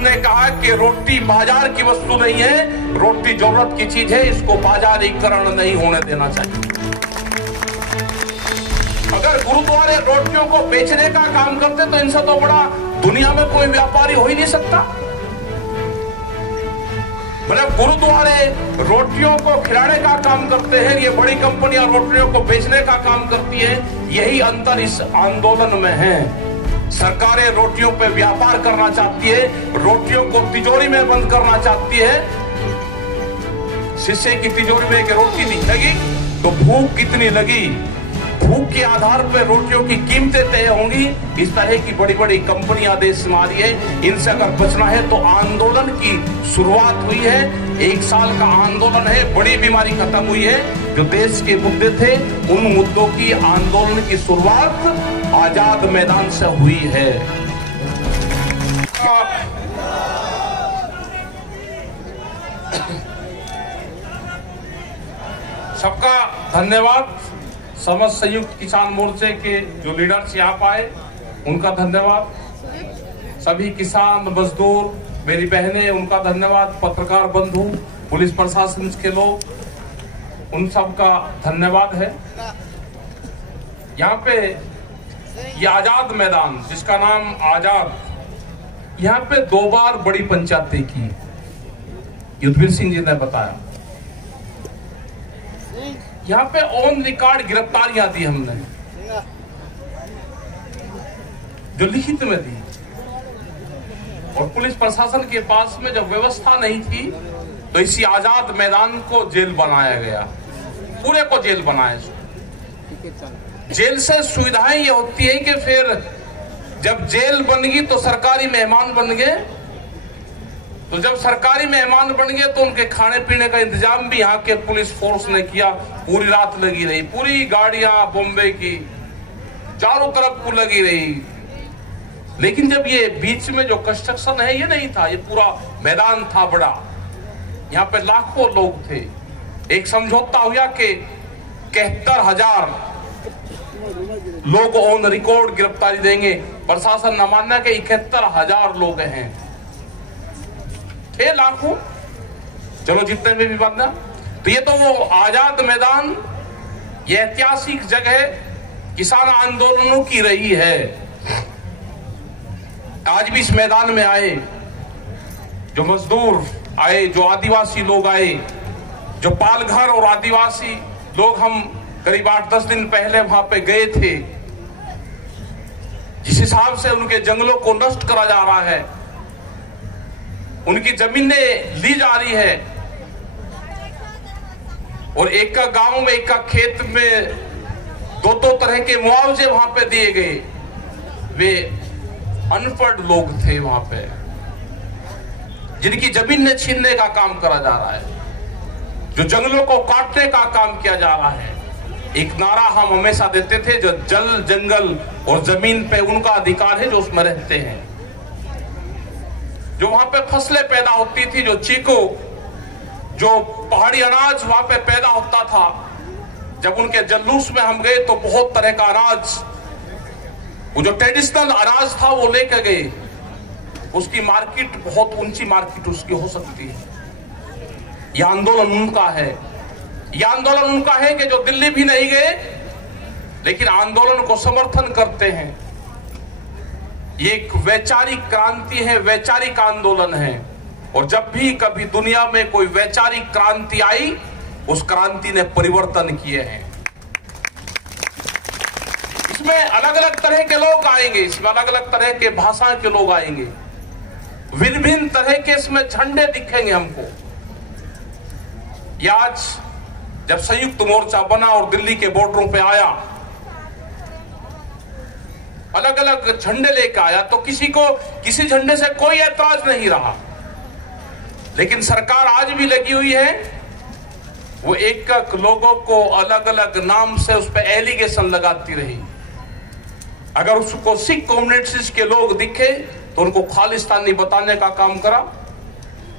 हमने कहा कि रोटी बाजार की वस्तु नहीं है, रोटी जरूरत की चीज है, इसको बाजारीकरण नहीं होने देना चाहिए। अगर गुरुद्वारे रोटियों को बेचने का काम करते तो इनसे तो बड़ा दुनिया में कोई व्यापारी हो ही नहीं सकता। मतलब गुरुद्वारे रोटियों को खिलाने का काम करते हैं, ये बड़ी कंपनियां रोटियों को बेचने का काम करती है। यही अंतर इस आंदोलन में है। सरकारें रोटियों पे व्यापार करना चाहती है, रोटियों को तिजोरी में बंद करना चाहती है। शीशे की तिजोरी में एक रोटी दिखेगी तो भूख कितनी लगी, भूख के आधार पर रोटियों की कीमतें तय होंगी। इस तरह की बड़ी बड़ी कंपनियां देश में आ रही है। इनसे अगर बचना है तो आंदोलन की शुरुआत हुई है, 1 साल का आंदोलन है, बड़ी बीमारी खत्म हुई है। जो देश के मुद्दे थे उन मुद्दों की आंदोलन की शुरुआत आजाद मैदान से हुई है। सबका धन्यवाद। समस्त संयुक्त किसान मोर्चे के जो लीडर्स यहाँ पाए उनका धन्यवाद। सभी किसान मजदूर मेरी बहनें उनका धन्यवाद। पत्रकार बंधु, पुलिस प्रशासन के लोग, उन सब का धन्यवाद है। यहाँ पे ये आजाद मैदान जिसका नाम आजाद, यहाँ पे 2 बार बड़ी पंचायतें की, युद्धवीर सिंह जी ने बताया। यहाँ पे ऑन रिकॉर्ड गिरफ्तारियां दी हमने, जो लिखित में दी। और पुलिस प्रशासन के पास में जब व्यवस्था नहीं थी तो इसी आजाद मैदान को जेल बनाया गया, पूरे को जेल बनाया। जेल से सुविधाएं ये होती है कि फिर जब जेल बन गई तो सरकारी मेहमान बन गए। तो जब सरकारी मेहमान बन गए तो उनके खाने पीने का इंतजाम भी यहाँ के पुलिस फोर्स ने किया। पूरी रात लगी रही, पूरी गाड़ियां बॉम्बे की चारों तरफ लगी रही। लेकिन जब ये बीच में जो कंस्ट्रक्शन है ये नहीं था, ये पूरा मैदान था बड़ा, यहाँ पे लाखों लोग थे। एक समझौता हुआ कि 71,000 लोग ऑन रिकॉर्ड गिरफ्तारी देंगे। प्रशासन न मानना कि 71,000 लोग हैं, थे लाखों, चलो जितने में भी बनना। तो ये तो वो आजाद मैदान, ये ऐतिहासिक जगह किसान आंदोलनों की रही है। आज भी इस मैदान में आए जो मजदूर आए, जो आदिवासी लोग आए, जो पालघर और आदिवासी लोग, हम करीब 8-10 दिन पहले वहां पे गए थे। जिस हिसाब से उनके जंगलों को नष्ट करा जा रहा है, उनकी जमीनें ली जा रही है, और एक का गांव में, एक का खेत में 2-2 तरह के मुआवजे वहां पे दिए गए। वे अनपढ़ लोग थे वहां पे, जिनकी जमीन ने छीनने का काम करा जा रहा है, जो जंगलों को काटने का काम किया जा रहा है। एक नारा हम हमेशा देते थे, जो जल, जंगल और जमीन पे उनका अधिकार है जो उसमें रहते हैं। जो वहां पे फसलें पैदा होती थी, जो चीकू, जो पहाड़ी अनाज वहां पे पैदा होता था, जब उनके जल्लूस में हम गए तो बहुत तरह का अनाज, वो जो ट्रेडिशनल अनाज था वो लेके गए। उसकी मार्केट, बहुत ऊंची मार्केट उसकी हो सकती है। यह आंदोलन उनका है, यह आंदोलन उनका है कि जो दिल्ली भी नहीं गए लेकिन आंदोलन को समर्थन करते हैं। ये एक वैचारिक क्रांति है, वैचारिक आंदोलन है। और जब भी कभी दुनिया में कोई वैचारिक क्रांति आई, उस क्रांति ने परिवर्तन किए हैं। इसमें अलग अलग तरह के लोग आएंगे, इसमें अलग अलग तरह के भाषा के लोग आएंगे, भिन्न भिन्न तरह के इसमें झंडे दिखेंगे हमको। आज जब संयुक्त मोर्चा बना और दिल्ली के बॉर्डरों पे आया, अलग अलग झंडे लेकर आया, तो किसी को किसी झंडे से कोई ऐतराज नहीं रहा। लेकिन सरकार आज भी लगी हुई है, वो एक एक लोगों को अलग अलग नाम से उस पर एलिगेशन लगाती रही। अगर उसको सिख कम्युनिटीज के लोग दिखे तो उनको खालिस्तानी बताने का काम करा,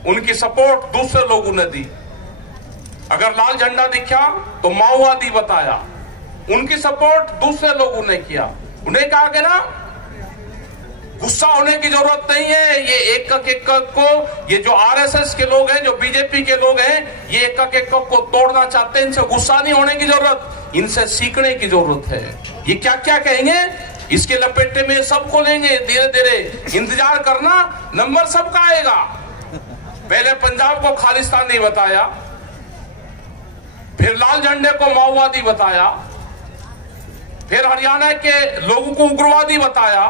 उनकी सपोर्ट दूसरे लोगों ने दी। अगर लाल झंडा दिखा तो माओवादी बताया, उनकी सपोर्ट दूसरे लोगों ने किया। उन्हें कहा कि ना गुस्सा होने की जरूरत नहीं है। ये एक को ये जो आरएसएस के लोग हैं, जो बीजेपी के लोग हैं, ये एक को तोड़ना चाहते हैं। इनसे गुस्सा नहीं होने की जरूरत, इनसे सीखने की जरूरत है। ये क्या क्या कहेंगे, इसके लपेटे में सबको लेंगे। धीरे धीरे इंतजार करना, नंबर सबका आएगा। पहले पंजाब को खालिस्तानी बताया, फिर लाल झंडे को माओवादी बताया, फिर हरियाणा के लोगों को उग्रवादी बताया,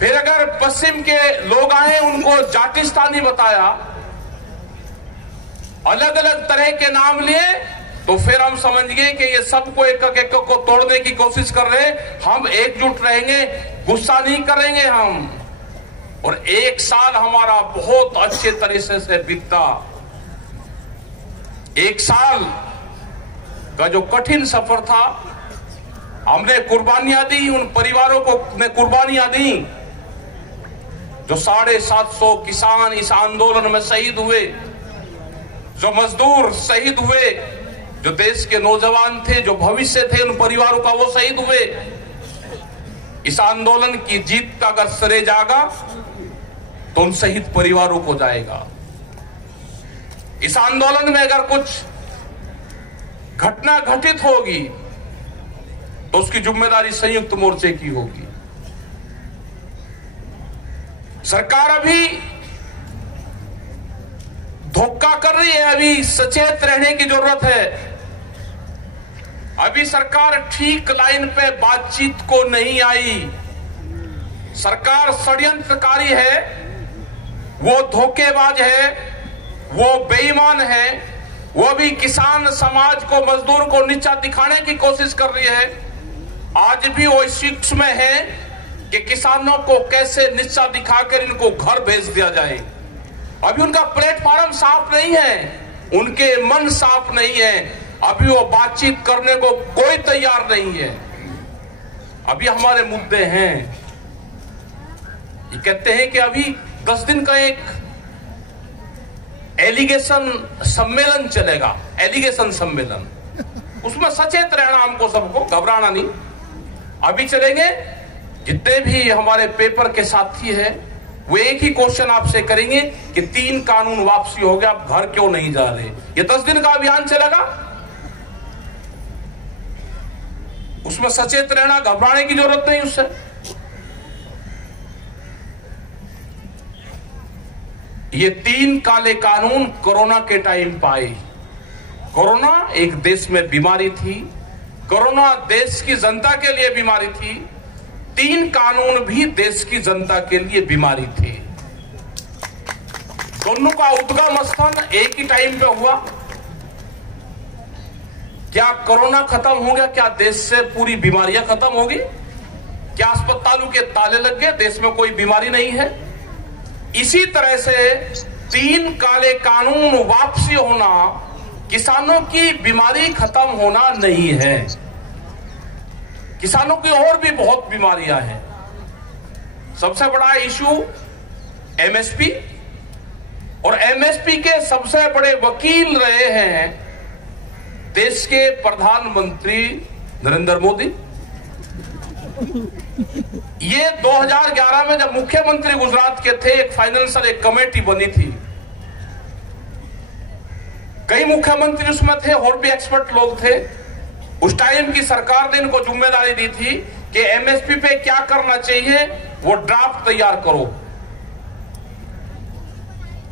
फिर अगर पश्चिम के लोग आए उनको जाटिस्तानी बताया, अलग अलग तरह के नाम लिए, तो फिर हम समझ गए कि ये सबको एक को तोड़ने की कोशिश कर रहे हैं। हम एकजुट रहेंगे, गुस्सा नहीं करेंगे हम। और एक साल हमारा बहुत अच्छे तरीके से बीता। एक साल का जो कठिन सफर था, हमने कुर्बानियां दी, उन परिवारों को ने कुर्बानियां दी जो 750 किसान इस आंदोलन में शहीद हुए, जो मजदूर शहीद हुए, जो देश के नौजवान थे, जो भविष्य थे उन परिवारों का, वो शहीद हुए। इस आंदोलन की जीत का अगर श्रेय जागा तो उन शहीद परिवारों को जाएगा। इस आंदोलन में अगर कुछ घटना घटित होगी तो उसकी जिम्मेदारी संयुक्त मोर्चे की होगी। सरकार अभी धोखा कर रही है, अभी सचेत रहने की जरूरत है। अभी सरकार ठीक लाइन पे बातचीत को नहीं आई। सरकार षड्यंत्रकारी है, वो धोखेबाज है, वो बेईमान है, वो भी किसान समाज को, मजदूर को नीचा दिखाने की कोशिश कर रही है। आज भी वो इस शिक्ष में है कि किसानों को कैसे नीचा दिखाकर इनको घर भेज दिया जाए। अभी उनका प्लेटफॉर्म साफ नहीं है, उनके मन साफ नहीं है, अभी वो बातचीत करने को कोई तैयार नहीं है। अभी हमारे मुद्दे हैं। ये कहते हैं कि अभी 10 दिन का एक एलिगेशन सम्मेलन चलेगा, एलिगेशन सम्मेलन, उसमें सचेत रहना हमको, सबको घबराना नहीं। अभी चलेंगे, जितने भी हमारे पेपर के साथी हैं वो एक ही क्वेश्चन आपसे करेंगे कि 3 कानून वापसी हो गया, आप घर क्यों नहीं जा रहे। ये 10 दिन का अभियान चलेगा, उसमें सचेत रहना, घबराने की जरूरत नहीं उससे। ये 3 काले कानून कोरोना के टाइम पाए। कोरोना एक देश में बीमारी थी, कोरोना देश की जनता के लिए बीमारी थी, 3 कानून भी देश की जनता के लिए बीमारी थी। दोनों का उद्गम स्थान एक ही टाइम पे हुआ। क्या कोरोना खत्म हो गया? क्या देश से पूरी बीमारियां खत्म होगी? क्या अस्पतालों के ताले लग गए? देश में कोई बीमारी नहीं है? इसी तरह से 3 काले कानून वापसी होना किसानों की बीमारी खत्म होना नहीं है। किसानों की और भी बहुत बीमारियां हैं। सबसे बड़ा इशू एमएसपी, और एमएसपी के सबसे बड़े वकील रहे हैं देश के प्रधानमंत्री नरेंद्र मोदी। ये 2011 में जब मुख्यमंत्री गुजरात के थे, एक फाइनेंशियल एक कमेटी बनी थी, कई मुख्यमंत्री उसमें थे और भी एक्सपर्ट लोग थे। उस टाइम की सरकार ने इनको जिम्मेदारी दी थी कि एमएसपी पे क्या करना चाहिए, वो ड्राफ्ट तैयार करो।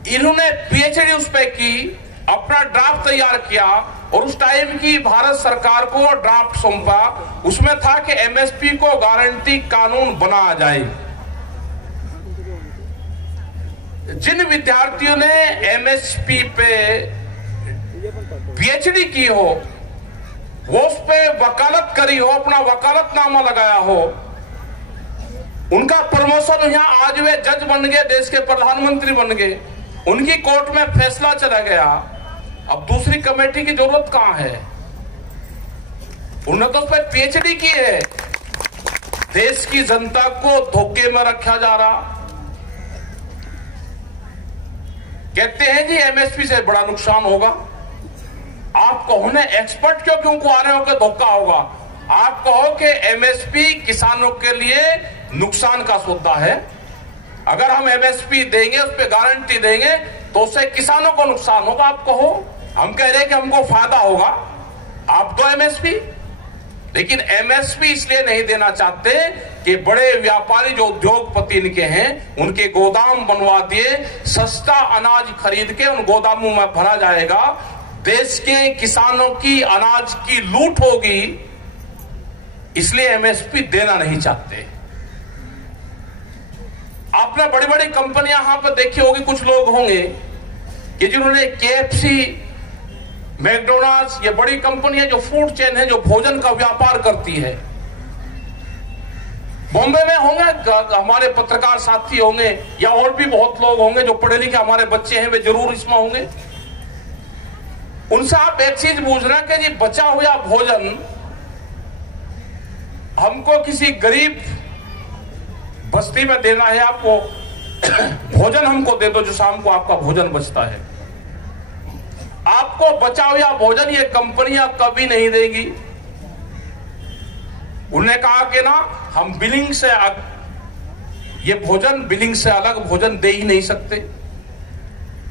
इन्होंने पीएचडी उस पे की, अपना ड्राफ्ट तैयार किया और उस टाइम की भारत सरकार को ड्राफ्ट सौंपा। उसमें था कि एमएसपी को गारंटी कानून बनाया जाए। जिन विद्यार्थियों ने एमएसपी पे पीएचडी की हो, वो उस पे वकालत करी हो, अपना वकालतनामा लगाया हो, उनका प्रमोशन यहां आज वे जज बन गए, देश के प्रधानमंत्री बन गए, उनकी कोर्ट में फैसला चला गया। अब दूसरी कमेटी की जरूरत कहां है? उन्होंने तो उस पर पीएचडी की है। देश की जनता को धोखे में रखा जा रहा। कहते हैं जी एमएसपी से बड़ा नुकसान होगा। आप कहो ना, एक्सपर्ट क्यों आ रहे हो कि धोखा होगा? आप कहो कि एमएसपी किसानों के लिए नुकसान का सौदा है। अगर हम एमएसपी देंगे, उस पर गारंटी देंगे, तो उससे किसानों को नुकसान होगा। आप कहो, हम कह रहे हैं कि हमको फायदा होगा, आप दो एमएसपी। लेकिन एमएसपी इसलिए नहीं देना चाहते कि बड़े व्यापारी जो उद्योगपति इनके हैं, उनके गोदाम बनवा दिए, सस्ता अनाज खरीद के उन गोदामों में भरा जाएगा, देश के किसानों की अनाज की लूट होगी, इसलिए एमएसपी देना नहीं चाहते। आपने बड़ी बड़ी कंपनियां यहां पर देखी होगी, कुछ लोग होंगे कि जिन्होंने केएफसी, मैकडोनाल्ड्स, ये बड़ी कंपनियां जो फूड चेन है, जो भोजन का व्यापार करती है, बॉम्बे में होंगे हमारे पत्रकार साथी होंगे, या और भी बहुत लोग होंगे जो पढ़े लिखे हमारे बच्चे हैं, वे जरूर इसमें होंगे। उनसे आप एक चीज पूछना कि जी बचा हुआ भोजन हमको किसी गरीब बस्ती में देना है, आपको भोजन हमको दे दो जो शाम को आपका भोजन बचता है। आपको बचा हुआ भोजन ये कंपनियां कभी नहीं देगी। उन्होंने कहा कि ना, हम बिलिंग से ये भोजन बिलिंग से अलग भोजन दे ही नहीं सकते।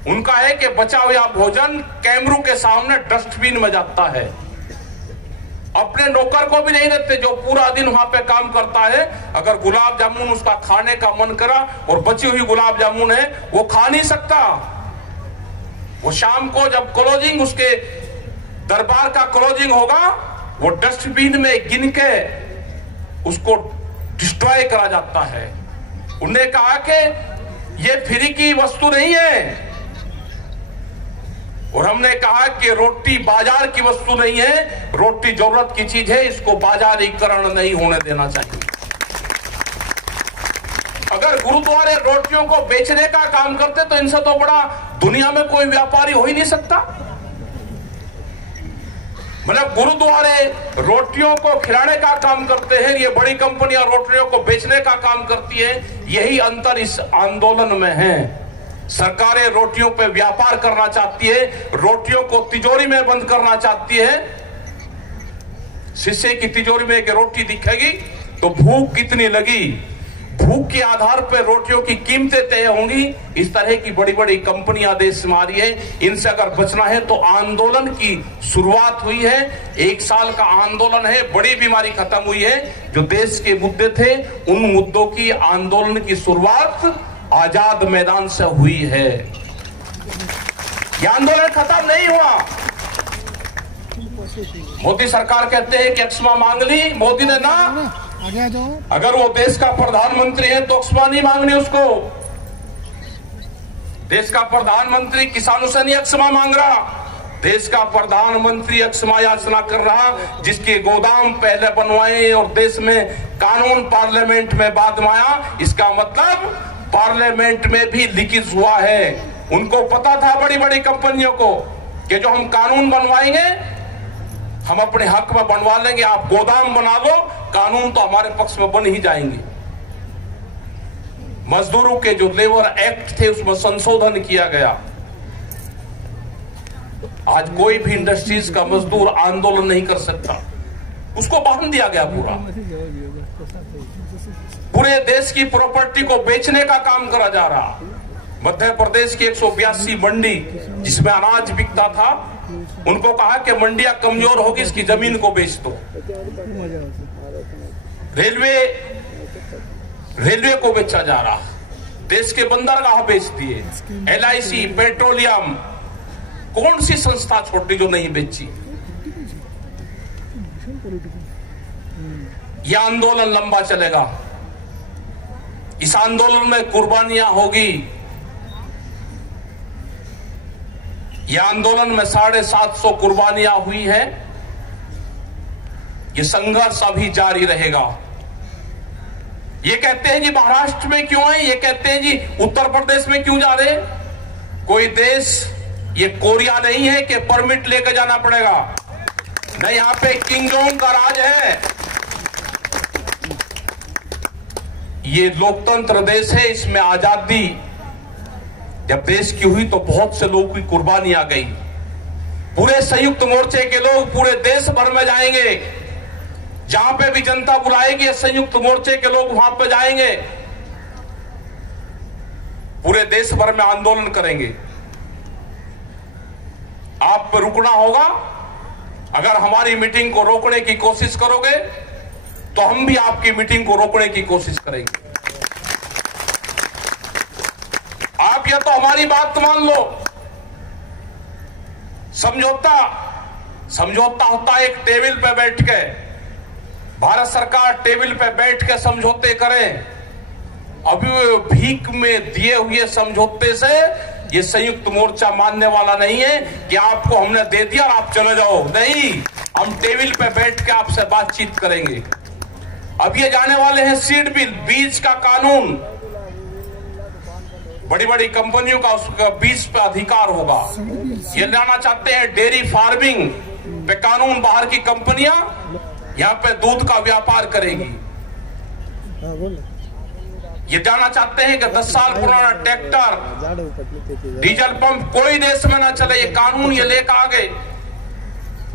उनका है कि बचा हुआ भोजन कैमरू के सामने डस्टबिन में जाता है। अपने नौकर को भी नहीं देते जो पूरा दिन वहां पे काम करता है। अगर गुलाब जामुन उसका खाने का मन करा और बची हुई गुलाब जामुन है, वो खा नहीं सकता। वो शाम को जब क्लोजिंग, उसके दरबार का क्लोजिंग होगा, वो डस्टबिन में गिन के उसको डिस्ट्रॉय करा जाता है। उन्होंने कहा कि ये फ्री की वस्तु नहीं है, और हमने कहा कि रोटी बाजार की वस्तु नहीं है, रोटी जरूरत की चीज है, इसको बाजारीकरण नहीं होने देना चाहिए। अगर गुरुद्वारे रोटियों को बेचने का काम करते तो इनसे तो बड़ा दुनिया में कोई व्यापारी हो ही नहीं सकता। मतलब गुरुद्वारे रोटियों को खिलाने का काम करते हैं, ये बड़ी कंपनियां रोटियों को बेचने का काम करती है। यही अंतर इस आंदोलन में है। सरकारें रोटियों पे व्यापार करना चाहती है, रोटियों को तिजोरी में बंद करना चाहती है। शीशे की तिजोरी में एक रोटी दिखेगी तो भूख कितनी लगी, भूख के आधार पर रोटियों की कीमतें तय होंगी। इस तरह की बड़ी बड़ी कंपनियां देश में आ रही है। इनसे अगर बचना है तो आंदोलन की शुरुआत हुई है, 1 साल का आंदोलन है, बड़ी बीमारी खत्म हुई है। जो देश के मुद्दे थे, उन मुद्दों की आंदोलन की शुरुआत आजाद मैदान से हुई है। यह आंदोलन खत्म नहीं हुआ। मोदी सरकार कहते हैं कि क्षमा मांग ली, मोदी ने ना, अगर वो देश का प्रधानमंत्री है तो क्षमा नहीं मांगनी उसको। देश का प्रधानमंत्री किसानों से नहीं क्षमा मांग रहा, देश का प्रधानमंत्री क्षमा याचना कर रहा, जिसके गोदाम पहले बनवाए और देश में कानून पार्लियामेंट में बाद में आया। इसका मतलब पार्लियामेंट में भी लीकेज हुआ है। उनको पता था बड़ी बड़ी कंपनियों को कि जो हम कानून बनवाएंगे हम अपने हक में बनवा लेंगे, आप गोदाम बना लो, कानून तो हमारे पक्ष में बन ही जाएंगे। मजदूरों के जो लेबर एक्ट थे उसमें संशोधन किया गया। आज कोई भी इंडस्ट्रीज का मजदूर आंदोलन नहीं कर सकता, उसको बांध दिया गया। पूरे देश की प्रॉपर्टी को बेचने का काम करा जा रहा। मध्य प्रदेश की 182 मंडी जिसमें अनाज बिकता था, उनको कहा कि मंडियां कमजोर होगी, इसकी जमीन को बेच दो। रेलवे को बेचा जा रहा, देश के बंदरगाह बेच दिए, LIC, पेट्रोलियम, कौन सी संस्था छोटी जो नहीं बेची। यह आंदोलन लंबा चलेगा, इस आंदोलन में कुर्बानियां होगी। यह आंदोलन में 750 कुर्बानियां हुई है। यह संघर्ष अभी जारी रहेगा। ये कहते हैं जी महाराष्ट्र में क्यों है, ये कहते हैं जी उत्तर प्रदेश में क्यों जा रहे। कोई देश ये कोरिया नहीं है कि परमिट लेकर जाना पड़ेगा, नहीं, यहां पे किंग जोंग का राज है। ये लोकतंत्र देश है, इसमें आजादी जब देश की हुई तो बहुत से लोगों की कुर्बानी आ गई। पूरे संयुक्त मोर्चे के लोग पूरे देश भर में जाएंगे, जहां पे भी जनता बुलाएगी संयुक्त मोर्चे के लोग वहां पे जाएंगे, पूरे देश भर में आंदोलन करेंगे। आप पे रुकना होगा। अगर हमारी मीटिंग को रोकने की कोशिश करोगे तो हम भी आपकी मीटिंग को रोकने की कोशिश करेंगे। आप या तो हमारी बात मान लो। समझौता होता है एक टेबल पे बैठ के, भारत सरकार टेबल पे बैठ के समझौते करें। अभी भीख में दिए हुए समझौते से ये संयुक्त मोर्चा मानने वाला नहीं है कि आपको हमने दे दिया और आप चले जाओ। नहीं, हम टेबल पे बैठ के आपसे बातचीत करेंगे। अब ये जाने वाले हैं सीड बिल, बीज का कानून। बड़ी बड़ी कंपनियों का उसका बीज पे अधिकार होगा। ये लाना चाहते हैं डेयरी फार्मिंग पे कानून। बाहर की कंपनियां यहाँ पे दूध का व्यापार करेगी। ये जानना चाहते हैं कि 10 साल पुराना ट्रैक्टर, डीजल पंप कोई देश में ना चले। ये कानून ये लेकर आ गए।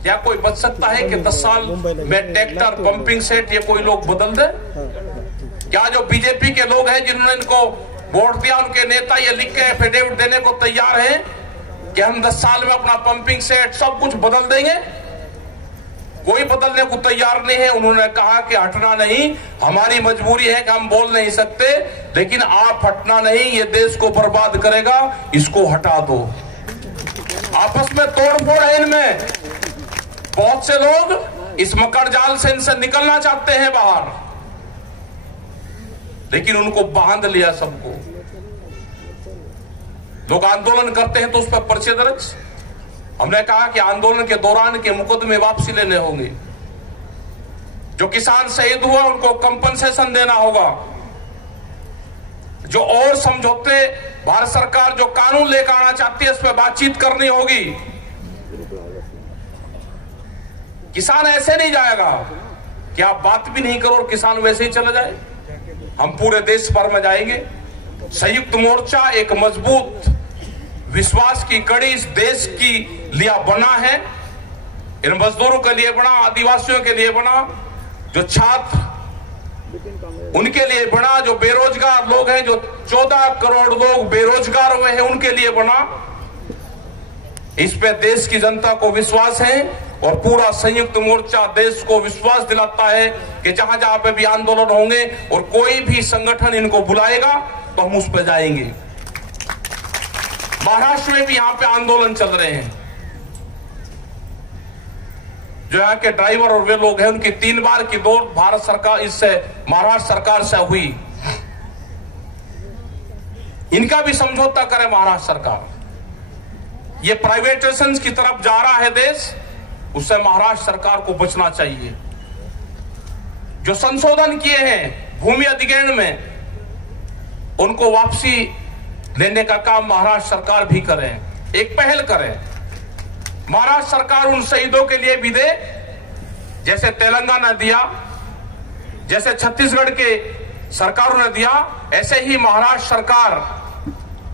क्या कोई बच सकता है कि 10 साल में ट्रैक्टर, पंपिंग सेट ये कोई लोग बदल दे? क्या जो बीजेपी के लोग हैं जिन्होंने इनको वोट दिया, उनके नेता ये लिख के एफिडेविट देने को तैयार हैं कि हम 10 साल में अपना पंपिंग सेट सब कुछ बदल देंगे? कोई बदलने को तैयार नहीं है। उन्होंने कहा कि हटना नहीं, हमारी मजबूरी है कि हम बोल नहीं सकते, लेकिन आप हटना नहीं, ये देश को बर्बाद करेगा, इसको हटा दो। आपस में तोड़फोड़ है इनमें। बहुत से लोग इस मकर जाल से इनसे निकलना चाहते हैं बाहर, लेकिन उनको बांध लिया सबको। लोग आंदोलन करते हैं तो उस पर पर्चे दर्ज। हमने कहा कि आंदोलन के दौरान के मुकदमे वापसी लेने होंगे। जो किसान शहीद हुआ उनको कंपनसेशन देना होगा। जो और समझौते भारत सरकार जो कानून लेकर आना चाहती है उस पर बातचीत करनी होगी। किसान ऐसे नहीं जाएगा कि आप बात भी नहीं करो और किसान वैसे ही चला जाए। हम पूरे देश भर में जाएंगे। संयुक्त मोर्चा एक मजबूत विश्वास की कड़ी इस देश की लिए बना है। इन मजदूरों के लिए बना, आदिवासियों के लिए बना, जो छात्र उनके लिए बना, जो बेरोजगार लोग हैं, जो 14 करोड़ लोग बेरोजगार हुए हैं उनके लिए बना। इस पे देश की जनता को विश्वास है और पूरा संयुक्त मोर्चा देश को विश्वास दिलाता है कि जहां जहां पे भी आंदोलन होंगे और कोई भी संगठन इनको बुलाएगा तो हम उस पर जाएंगे। महाराष्ट्र में भी यहां पे आंदोलन चल रहे हैं। जो यहाँ के ड्राइवर और वे लोग हैं उनकी 3 बार की दौड़ भारत सरकार इससे महाराष्ट्र सरकार से हुई। इनका भी समझौता करे महाराष्ट्र सरकार। ये प्राइवेटाइजेशन की तरफ जा रहा है देश, उससे महाराष्ट्र सरकार को बचना चाहिए। जो संशोधन किए हैं भूमि अधिग्रहण में, उनको वापसी लेने का काम महाराष्ट्र सरकार भी करें। एक पहल करें। महाराष्ट्र सरकार उन शहीदों के लिए भी दे जैसे तेलंगाना दिया, जैसे छत्तीसगढ़ के सरकारों ने दिया, ऐसे ही महाराष्ट्र सरकार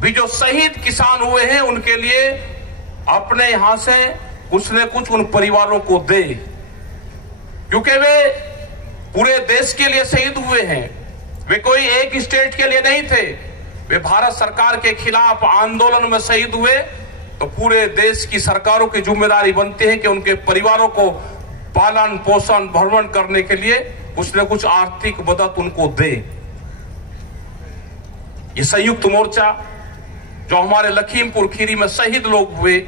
भी जो शहीद किसान हुए हैं उनके लिए अपने यहां से कुछ न कुछ उन परिवारों को दे, क्योंकि वे पूरे देश के लिए शहीद हुए हैं। वे कोई एक स्टेट के लिए नहीं थे। वे भारत सरकार के खिलाफ आंदोलन में शहीद हुए, तो पूरे देश की सरकारों की जिम्मेदारी बनती है कि उनके परिवारों को पालन पोषण भरण करने के लिए कुछ न कुछ आर्थिक मदद उनको दे। ये संयुक्त मोर्चा जो हमारे लखीमपुर खीरी में शहीद लोग हुए,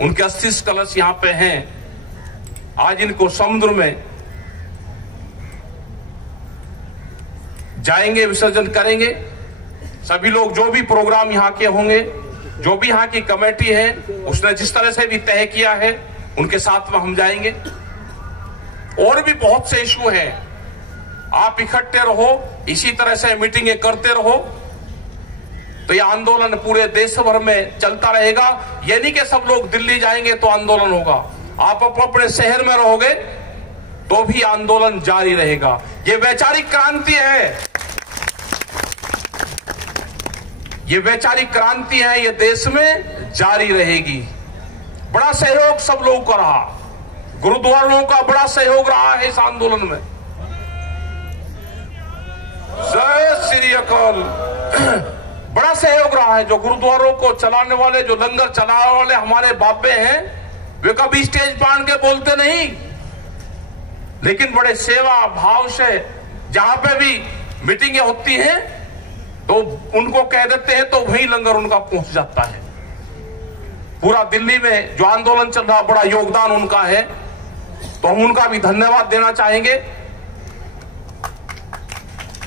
उनके 80 कलश यहां पे हैं। आज इनको समुद्र में जाएंगे, विसर्जन करेंगे। सभी लोग जो भी प्रोग्राम यहाँ के होंगे, जो भी यहाँ की कमेटी है उसने जिस तरह से भी तय किया है, उनके साथ में हम जाएंगे। और भी बहुत से इशू हैं। आप इकट्ठे रहो, इसी तरह से मीटिंगें करते रहो, तो यह आंदोलन पूरे देश भर में चलता रहेगा। ये नहीं कि सब लोग दिल्ली जाएंगे तो आंदोलन होगा। आप अपने शहर में रहोगे तो भी आंदोलन जारी रहेगा। ये वैचारिक क्रांति है। ये वैचारिक क्रांति है, ये देश में जारी रहेगी। बड़ा सहयोग सब लोगों का रहा। गुरुद्वारों का बड़ा सहयोग रहा है इस आंदोलन में। जय श्री अकाल। बड़ा सहयोग रहा है। जो गुरुद्वारों को चलाने वाले, जो लंगर चलाने वाले हमारे बाबे हैं, वे कभी स्टेज पान के बोलते नहीं, लेकिन बड़े सेवा भाव से जहां पे भी मीटिंगें होती हैं तो उनको कह देते हैं तो वही लंगर उनका पहुंच जाता है। पूरा दिल्ली में जो आंदोलन चल रहा, बड़ा योगदान उनका है, तो हम उनका भी धन्यवाद देना चाहेंगे।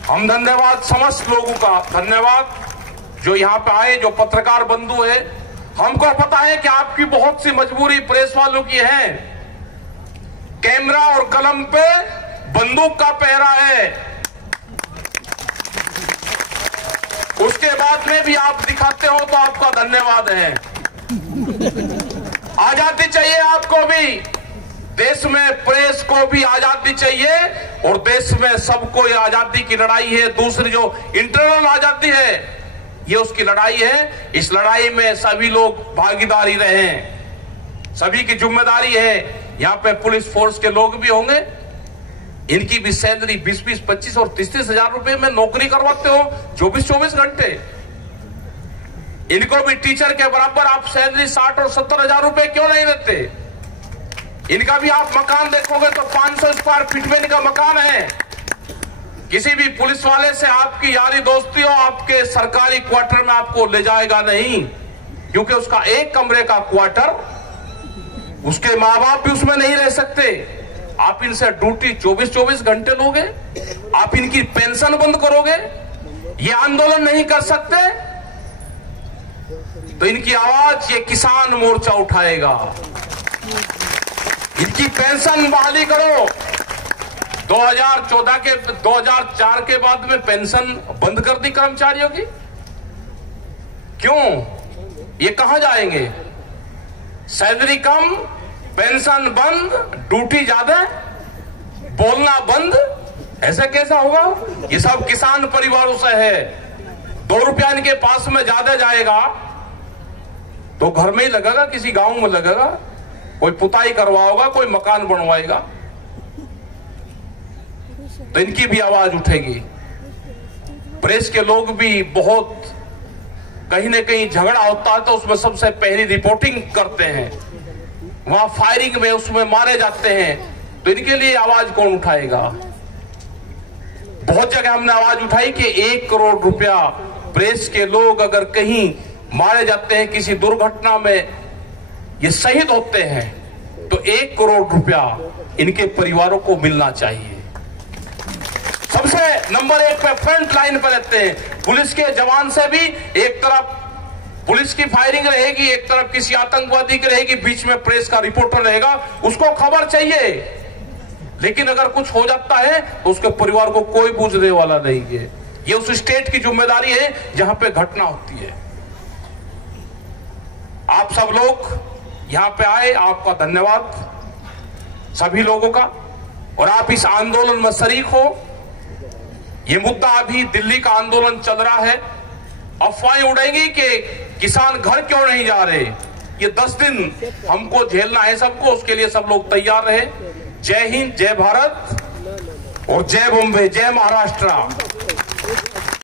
हम धन्यवाद समस्त लोगों का धन्यवाद जो यहां पे आए, जो पत्रकार बंधु है। हमको पता है कि आपकी बहुत सी मजबूरी प्रेस वालों की है। कैमरा और कलम पे बंदूक का पहरा है, उसके बाद में भी आप दिखाते हो तो आपका धन्यवाद है। आजादी चाहिए आपको भी, देश में प्रेस को भी आजादी चाहिए, और देश में सबको ये आजादी की लड़ाई है। दूसरी जो इंटरनल आजादी है, ये उसकी लड़ाई है। इस लड़ाई में सभी लोग भागीदारी रहे, सभी की जिम्मेदारी है। यहाँ पे पुलिस फोर्स के लोग भी होंगे, इनकी भी सैलरी 20-20, 25 और 30-30 हजार रुपए में नौकरी करवाते हो 24-24 घंटे। इनको भी टीचर के बराबर आप सैलरी 60 और 70 हजार रुपए क्यों नहीं देते? इनका भी आप मकान देखोगे तो 500 स्क्वायर फीट में इनका मकान है। किसी भी पुलिस वाले से आपकी यारी दोस्ती हो, आपके सरकारी क्वार्टर में आपको ले जाएगा नहीं, क्योंकि उसका एक कमरे का क्वार्टर, उसके माँ बाप भी उसमें नहीं रह सकते। आप इनसे ड्यूटी 24-24 घंटे लोगे, आप इनकी पेंशन बंद करोगे, ये आंदोलन नहीं कर सकते, तो इनकी आवाज ये किसान मोर्चा उठाएगा। इनकी पेंशन बहाली करो। 2004 के बाद में पेंशन बंद कर दी कर्मचारियों की। क्यों? ये कहां जाएंगे? सैलरी कम, पेंशन बंद, ड्यूटी ज्यादा, बोलना बंद, ऐसे कैसा होगा? ये सब किसान परिवारों से है। 2 रुपया इनके पास में ज्यादा जाएगा तो घर में ही लगेगा, किसी गांव में लगेगा, कोई पुताई करवाओगा, कोई मकान बनवाएगा, तो इनकी भी आवाज उठेगी। प्रेस के लोग भी बहुत, कहीं ना कहीं झगड़ा होता है तो उसमें सबसे पहली रिपोर्टिंग करते हैं, वहां फायरिंग में उसमें मारे जाते हैं, तो इनके लिए आवाज कौन उठाएगा? बहुत जगह हमने आवाज उठाई कि 1 करोड़ रुपया प्रेस के लोग अगर कहीं मारे जाते हैं, किसी दुर्घटना में ये शहीद होते हैं, तो 1 करोड़ रुपया इनके परिवारों को मिलना चाहिए। सबसे नंबर 1 पे फ्रंट लाइन पर रहते हैं। पुलिस के जवान से भी एक तरफ पुलिस की फायरिंग रहेगी, एक तरफ किसी आतंकवादी की रहेगी, बीच में प्रेस का रिपोर्टर रहेगा, उसको खबर चाहिए। लेकिन अगर कुछ हो जाता है तो उसके परिवार को कोई पूछने वाला नहीं है। ये उस स्टेट की जिम्मेदारी है जहां पे घटना होती है। आप सब लोग यहां पे आए, आपका धन्यवाद सभी लोगों का, और आप इस आंदोलन में शरीक हो। ये मुद्दा अभी दिल्ली का आंदोलन चल रहा है, अफवाहें उड़ेंगी कि किसान घर क्यों नहीं जा रहे। ये 10 दिन हमको झेलना है सबको, उसके लिए सब लोग तैयार रहे। जय हिंद, जय भारत और जय बॉम्बे, जय महाराष्ट्र।